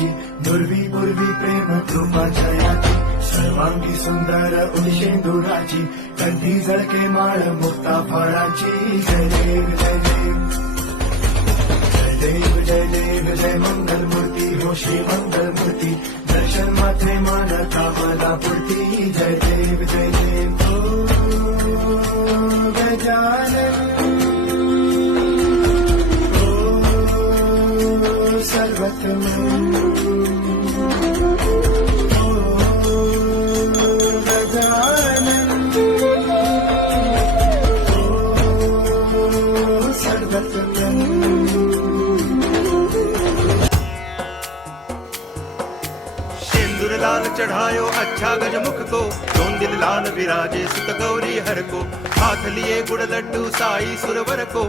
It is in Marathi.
याची दुर्वी पूर्वी प्रेम कृपाच्या याची सर्वांगी सुंदर उदिशेंदुराची कंठी झळके माळ मुक्ता फळाची जय देव जय देव जय देव जय देव जय मंगल मूर्ती हो श्री मंगल मूर्ती दर्शन माथे मान कामना पूर्ती जय देव ओ गजानन ओ सर्वतम सिंदूर लाल चढ़ायो अच्छा गजमुख को दोन दिल लाल विराजे सुत गौरी हर को हाथ लिए गुड़ लड्डू साई सुरवर को